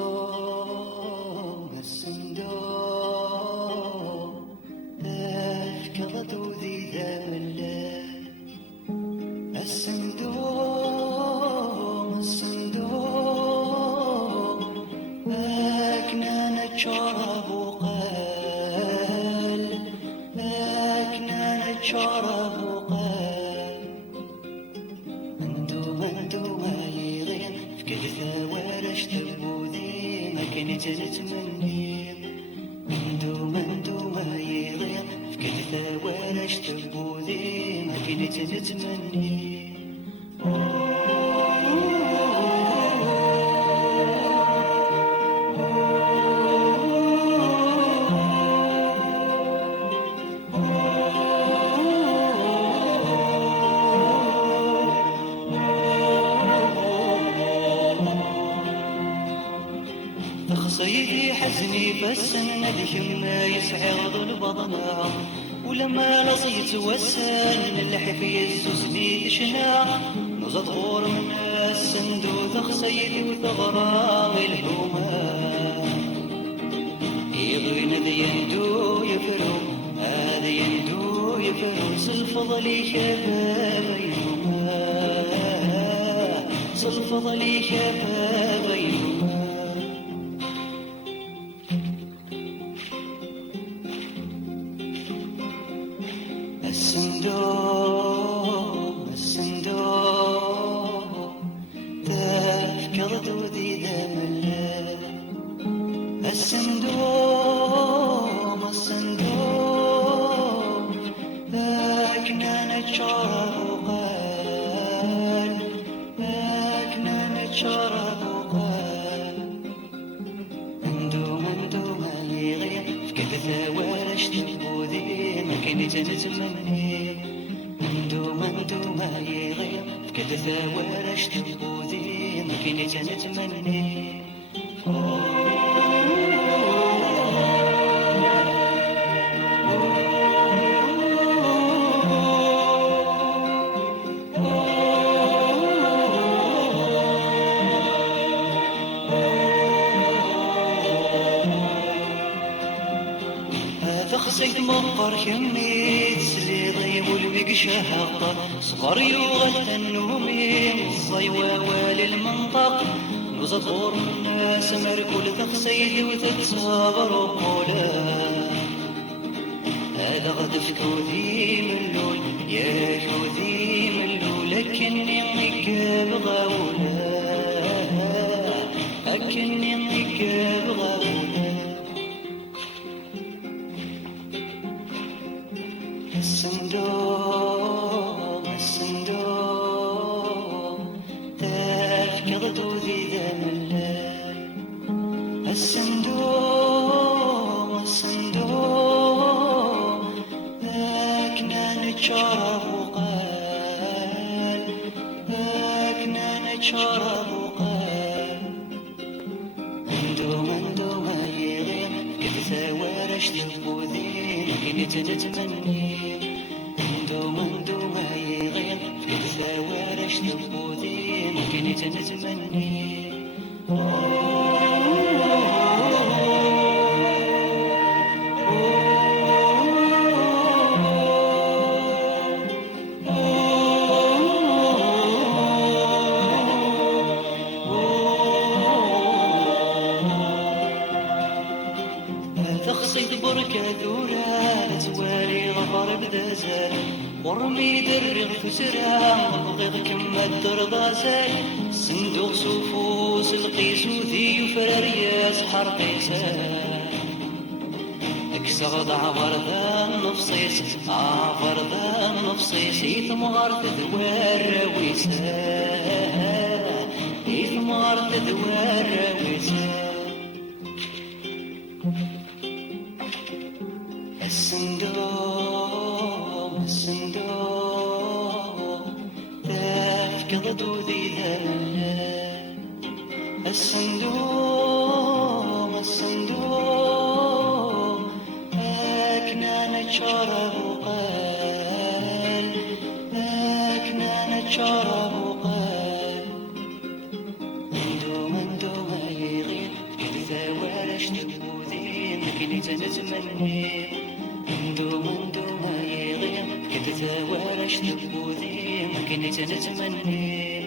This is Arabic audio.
الصندوق الصندوق أفكرت ذي ذا الليل. الصندوق الصندوق أكنان الشراب وقال أكنان الشراب وقال انتو ما يغير في كذا ورش تبوذي ما كنت نتمني. انتو ما يغير في كذا ورش تبوذي ما كنت نتمني. صيدي حزني بس الندهم ما يسعر البضنا، ولما لصيت وسان اللحف يزوزني تشنا. نزط غور من الصندوق صيدي وثغرام الهوما يبغين ذي يندو يفرو هذا يندو يفرو صلفضلي شبابيهما صلفضلي شبابيهما. الصندوق الصندوق تفكرت ذي ذا الليل. الصندوق الصندوق أكنان الشراب وقال أكنان الشراب وقال انتو ما يغير في كذا ورش تبوذي ما كنت نتمني. انتو ما يغير في كذا ورش تبوذي ما كنت نتمني. خصيت مقر كميت سليضي والبقشة هقطة صغر يوغل النومي الصيوة والمنطق. نزطور الناس مركول تخسيد وتتصابر وقولا هذا غد فكوذي من اللول يا كوذي من اللول. لكني مكاب غاولا لكني مكاب غاولا. الصندوق الصندوق تفكرت ذي ذا الليل. الصندوق الصندوق أكنان الشراب وقال أكنان الشراب وقال انتو ما يغير كذا ورش تبوذي كنت نتمني. انتو ما يغير كذا ورش تبوذي كنت نتمني. تخصيد بركة ذورة توالي غفر بدازال ورمي درغ فسرها والغيغ كما الدرضا زال. صندوق سفوس القيس وذي يفرر ياس حرقيسان اكسغض عبر ذا النفصيس عبر ذا النفصيس يثم غرث ذوار ويسان يثم غرث ذوار ويسان. الصندوق الصندوق تفكرت ذي ذا الليل. الصندوق الصندوق أكنان نتشارب وقال ذاكنا نتشارب وقال مندو ما يغيب إذا ورش تبوذي مكني تنتمني مندو ما يغيب إذا ورش تبوذي مكني تنتمني